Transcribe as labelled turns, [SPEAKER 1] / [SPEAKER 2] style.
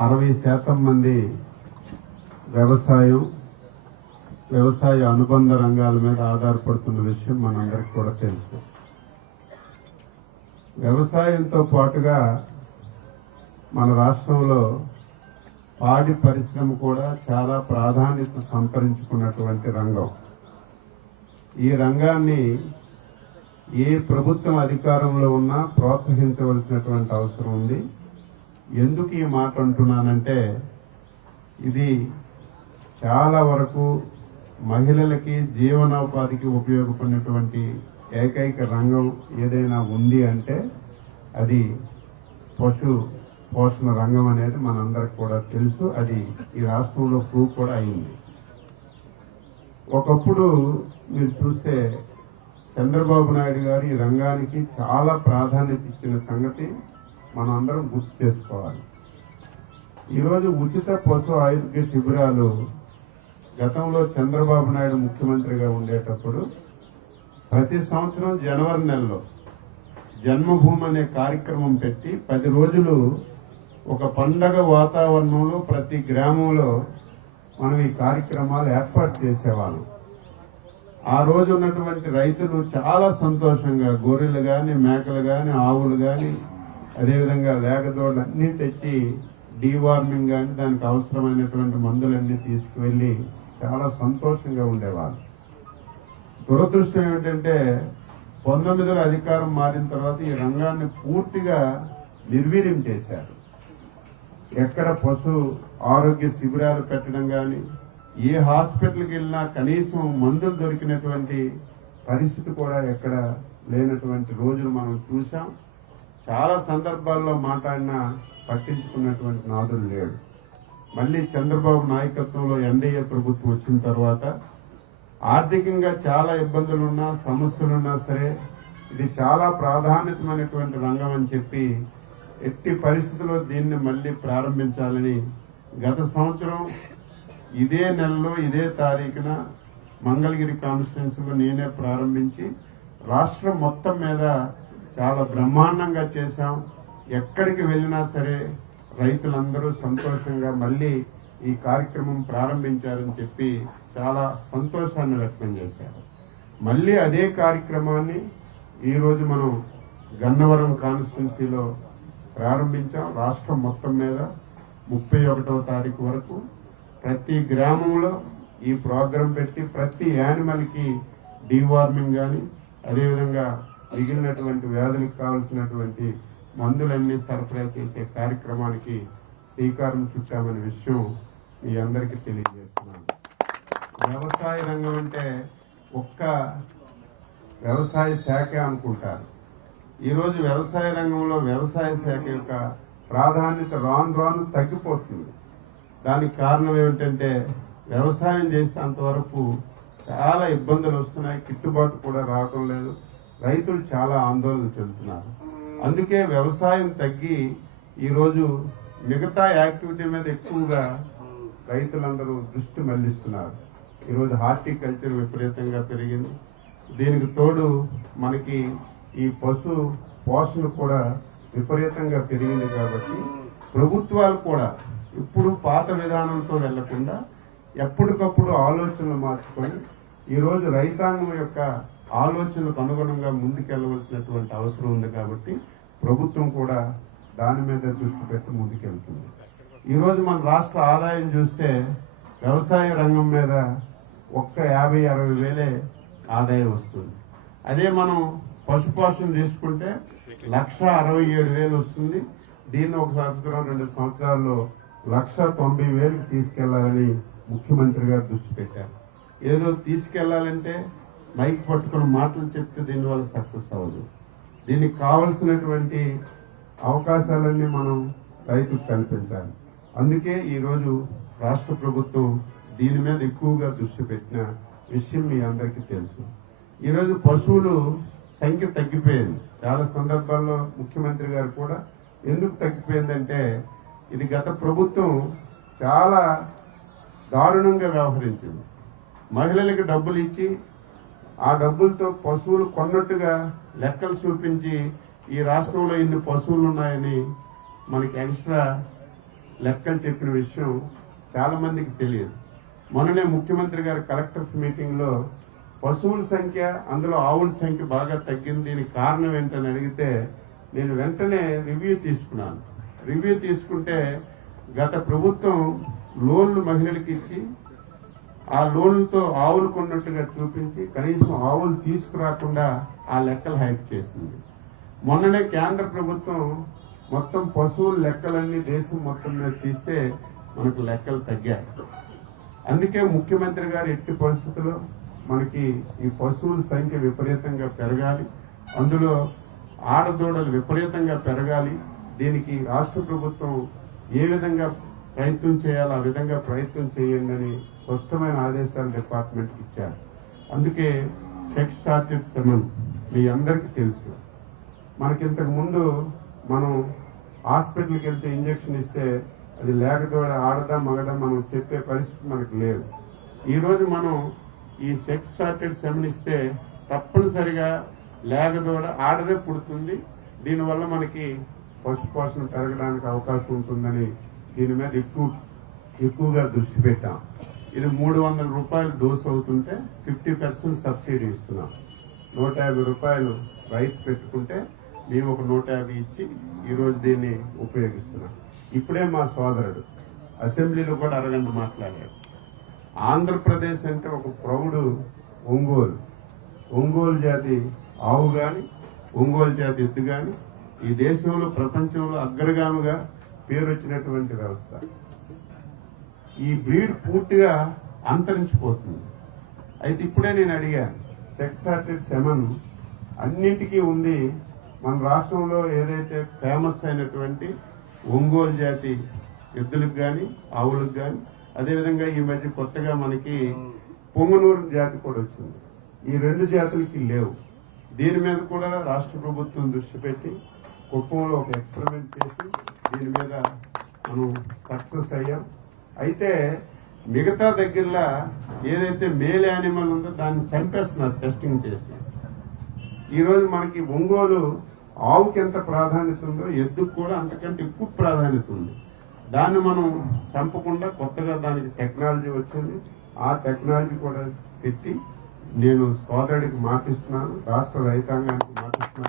[SPEAKER 1] అరవై శాతం మంది వ్యవసాయం వ్యవసాయ అనుబంధ రంగాల మీద ఆధారపడుతున్న విషయం మనందరికి కూడా తెలుసు. వ్యవసాయంతో పాటుగా మన రాష్ట్రంలో పాడి పరిశ్రమ కూడా చాలా ప్రాధాన్యత సంతరించుకున్నటువంటి రంగం. ఈ రంగాన్ని ఏ ప్రభుత్వం అధికారంలో ఉన్నా ప్రోత్సహించవలసినటువంటి అవసరం ఉంది. ఎందుకు ఈ మాట అంటున్నానంటే ఇది చాలా వరకు మహిళలకి జీవనోపాధికి ఉపయోగపడినటువంటి ఏకైక రంగం ఏదైనా ఉంది అంటే అది పశు పోషణ రంగం అనేది మనందరికి కూడా తెలుసు. అది ఈ రాష్ట్రంలో ప్రూవ్ కూడా అయింది. ఒకప్పుడు మీరు చూస్తే చంద్రబాబు నాయుడు గారు ఈ రంగానికి చాలా ప్రాధాన్యత ఇచ్చిన సంగతి మనం అందరం గుర్తు చేసుకోవాలి. ఈరోజు ఉచిత పశు ఆరోగ్య శిబిరాలు గతంలో చంద్రబాబు నాయుడు ముఖ్యమంత్రిగా ఉండేటప్పుడు ప్రతి సంవత్సరం జనవరి నెలలో జన్మభూమి అనే కార్యక్రమం పెట్టి పది రోజులు ఒక పండగ వాతావరణంలో ప్రతి గ్రామంలో మనం ఈ కార్యక్రమాలు ఏర్పాటు చేసేవాళ్ళం. ఆ రోజు ఉన్నటువంటి రైతులు చాలా సంతోషంగా గొర్రెలు కానీ మేకలు కానీ ఆవులు కానీ అదేవిధంగా లేగదోళ్ళు అన్ని తెచ్చి డీవార్మింగ్ కానీ దానికి అవసరమైనటువంటి మందులన్నీ తీసుకువెళ్ళి చాలా సంతోషంగా ఉండేవాళ్ళు దురదృష్టం ఏమిటంటే పంతొమ్మిదిలో అధికారం మారిన తర్వాత ఈ రంగాన్ని పూర్తిగా నిర్వీర్యం చేశారు. ఎక్కడ పశు ఆరోగ్య శిబిరాలు పెట్టడం కానీ ఏ హాస్పిటల్కి వెళ్ళినా కనీసం మందులు దొరికినటువంటి పరిస్థితి కూడా ఎక్కడ లేనటువంటి రోజులు మనం చూసాం చాలా సందర్భాల్లో మాట్లాడినా పట్టించుకున్నటువంటి నాదుడు లేడు. మళ్ళీ చంద్రబాబు నాయకత్వంలో ఎన్డీఏ ప్రభుత్వం వచ్చిన తర్వాత ఆర్థికంగా చాలా ఇబ్బందులున్నా సమస్యలున్నా సరే ఇది చాలా ప్రాధాన్యతమైనటువంటి రంగం అని చెప్పి ఎట్టి పరిస్థితుల్లో దీన్ని మళ్ళీ ప్రారంభించాలని గత సంవత్సరం ఇదే నెలలో ఇదే తారీఖున మంగళగిరి కాన్స్టిట్యున్సీలో నేనే ప్రారంభించి రాష్ట్రం మొత్తం మీద చాలా బ్రహ్మాండంగా చేశాం. ఎక్కడికి వెళ్ళినా సరే రైతులందరూ సంతోషంగా మళ్ళీ ఈ కార్యక్రమం ప్రారంభించారని చెప్పి చాలా సంతోషాన్ని వ్యక్తం చేశారు. మళ్ళీ అదే కార్యక్రమాన్ని ఈరోజు మనం గన్నవరం కాన్స్టిట్యున్సీలో ప్రారంభించాం. రాష్ట్రం మొత్తం మీద ముప్పై ఒకటవ తారీఖు వరకు ప్రతి గ్రామంలో ఈ ప్రోగ్రాం పెట్టి ప్రతి యానిమల్కి డీవార్మింగ్ కానీ అదేవిధంగా మిగిలినటువంటి వ్యాధులకు కావలసినటువంటి మందులన్నీ సరఫరా చేసే కార్యక్రమానికి శ్రీకారం చుట్టామనే విషయం మీ అందరికీ తెలియజేస్తున్నాను. వ్యవసాయ రంగం అంటే ఒక్క వ్యవసాయ శాఖ అనుకుంటారు. ఈరోజు వ్యవసాయ రంగంలో వ్యవసాయ శాఖ యొక్క ప్రాధాన్యత రాను రాను తగ్గిపోతుంది. దానికి కారణం ఏమిటంటే వ్యవసాయం చేసేంత వరకు చాలా ఇబ్బందులు వస్తున్నాయి. గిట్టుబాటు కూడా రావటం లేదు. రైతులు చాలా ఆందోళన చెందుతున్నారు. అందుకే వ్యవసాయం తగ్గి ఈరోజు మిగతా యాక్టివిటీ మీద ఎక్కువగా రైతులందరూ దృష్టి మళ్ళిస్తున్నారు ఈరోజు హార్టికల్చర్ విపరీతంగా పెరిగింది. దీనికి తోడు మనకి ఈ పశు పోషణ కూడా విపరీతంగా పెరిగింది కాబట్టి ప్రభుత్వాలు కూడా ఇప్పుడు పాత విధానంతో వెళ్ళకుండా ఎప్పటికప్పుడు ఆలోచనలు మార్చుకొని ఈరోజు రైతాంగం యొక్క ఆలోచనలకు అనుగుణంగా ముందుకెళ్ళవలసినటువంటి అవసరం ఉంది కాబట్టి ప్రభుత్వం కూడా దాని మీద దృష్టి పెట్టి ముందుకెళ్తుంది. ఈరోజు మన రాష్ట్ర ఆదాయం చూస్తే వ్యవసాయ రంగం మీద ఒక్క యాభై అరవై వేలే ఆదాయం వస్తుంది. అదే మనం పశుపోషణ తీసుకుంటే లక్ష అరవై ఏడు వేలు వస్తుంది. దీన్ని ఒక సంవత్సరం రెండు సంవత్సరాల్లో లక్ష తొంభై వేలకు తీసుకెళ్ళాలని ముఖ్యమంత్రి గారు దృష్టి పెట్టారు. ఏదో తీసుకెళ్ళాలంటే మైక్ పట్టుకుని మాటలు చెప్తే దీనివల్ల సక్సెస్ అవ్వదు. దీనికి కావలసినటువంటి అవకాశాలన్నీ మనం రైతుకు కల్పించాలి. అందుకే ఈరోజు రాష్ట్ర ప్రభుత్వం దీని మీద ఎక్కువగా దృష్టి పెట్టిన విషయం మీ అందరికీ తెలుసు. ఈరోజు పశువులు సంఖ్య తగ్గిపోయింది. చాలా సందర్భాల్లో ముఖ్యమంత్రి గారు కూడా ఎందుకు తగ్గిపోయిందంటే ఇది గత ప్రభుత్వం చాలా దారుణంగా వ్యవహరించింది. మహిళలకు డబ్బులు ఇచ్చి ఆ డబ్బులతో పశువులు కొన్నట్టుగా లెక్కలు చూపించి ఈ రాష్ట్రంలో ఇన్ని పశువులు ఉన్నాయని మనకి ఎక్స్ట్రా లెక్కలు చెప్పిన విషయం చాలా మందికి తెలియదు. మొన్ననే ముఖ్యమంత్రి గారు కలెక్టర్స్ మీటింగ్లో పశువుల సంఖ్య అందులో ఆవుల సంఖ్య బాగా తగ్గింది. దీనికి కారణం ఏంటని అడిగితే నేను వెంటనే రివ్యూ తీసుకున్నాను. రివ్యూ తీసుకుంటే గత ప్రభుత్వం లోన్లు మహిళలకు ఇచ్చి ఆ లోన్లతో ఆవులు కొన్నట్టుగా చూపించి కనీసం ఆవులు తీసుకురాకుండా ఆ లెక్కలు హైక్ చేసింది. మొన్ననే కేంద్ర ప్రభుత్వం మొత్తం పశువుల లెక్కలన్నీ దేశం మొత్తం మీద తీస్తే మనకు లెక్కలు తగ్గాయి. అందుకే ముఖ్యమంత్రి గారు ఎట్టి పరిస్థితుల్లో మనకి ఈ పశువుల సంఖ్య విపరీతంగా పెరగాలి. అందులో ఆడదూడలు విపరీతంగా పెరగాలి. దీనికి రాష్ట్ర ప్రభుత్వం ఏ విధంగా ప్రయత్నం చేయాలో ఆ విధంగా ప్రయత్నం చేయండి అని స్పష్టమైన ఆదేశాలు డిపార్ట్మెంట్ ఇచ్చారు. అందుకే సెక్స్ షార్టెడ్ సెమన్ మీ అందరికీ తెలుసు. మనకి ఇంతకు ముందు మనం హాస్పిటల్కి వెళ్తే ఇంజెక్షన్ ఇస్తే అది లేకదోడ ఆడదా మగదా మనం చెప్పే పరిస్థితి మనకు లేదు. ఈరోజు మనం ఈ సెక్స్ షార్టెడ్ సెమన్ ఇస్తే తప్పనిసరిగా లేకదోడ ఆడదే పుడుతుంది. దీనివల్ల మనకి పశుపోషణ పెరగడానికి అవకాశం ఉంటుందని దీని మీద ఎక్కువ ఎక్కువగా దృష్టి పెట్టాం. ఇది మూడు వందల రూపాయలు డోస్ అవుతుంటే ఫిఫ్టీ పర్సెంట్ సబ్సిడీ ఇస్తున్నాం. నూట యాభై రూపాయలు రైతు పెట్టుకుంటే మేము ఒక నూట యాభై ఇచ్చి ఈరోజు దీన్ని ఉపయోగిస్తున్నాం. ఇప్పుడే మా సోదరుడు అసెంబ్లీలో కూడా అరగంట మాట్లాడాడు. ఆంధ్రప్రదేశ్ అంటే ఒక ప్రౌడు ఒంగోలు. ఒంగోలు జాతి ఆవు కానీ ఒంగోలు జాతి ఎద్దు కానీ ఈ దేశంలో ప్రపంచంలో అగ్రగామిగా పేరు వచ్చినటువంటి వ్యవస్థ. ఈ బ్రీడ్ పూర్తిగా అంతరించిపోతుంది. అయితే ఇప్పుడే నేను అడిగాను సెక్స్ హార్టెడ్ సెమన్ అన్నింటికీ ఉంది. మన రాష్ట్రంలో ఏదైతే ఫేమస్ అయినటువంటి ఒంగోలు జాతి ఎద్దులకు కానీ ఆవులకు కానీ అదేవిధంగా ఈ మధ్య కొత్తగా మనకి పొంగనూరు జాతి కూడా వచ్చింది. ఈ రెండు జాతులకి లేవు. దీని మీద కూడా రాష్ట్ర ప్రభుత్వం దృష్టి పెట్టి కుప్పంలో ఒక ఎక్స్పెరిమెంట్ చేసి దీని మీద మనం సక్సెస్ అయ్యాం. అయితే మిగతా దగ్గరలో ఏదైతే మేల్ యానిమల్ ఉందో దాన్ని చంపేస్తున్నారు టెస్టింగ్ చేసి. ఈరోజు మనకి ఒంగోలు ఆవుకి ఎంత ప్రాధాన్యత ఉందో ఎద్దుకు కూడా అంతకంటే ఎక్కువ ప్రాధాన్యత ఉంది. దాన్ని మనం చంపకుండా కొత్తగా దానికి టెక్నాలజీ వచ్చింది. ఆ టెక్నాలజీ కూడా పెట్టి నేను సోదరుడికి మాటిస్తున్నాను రాష్ట్ర రైతాంగానికి మాటిస్తున్నాను.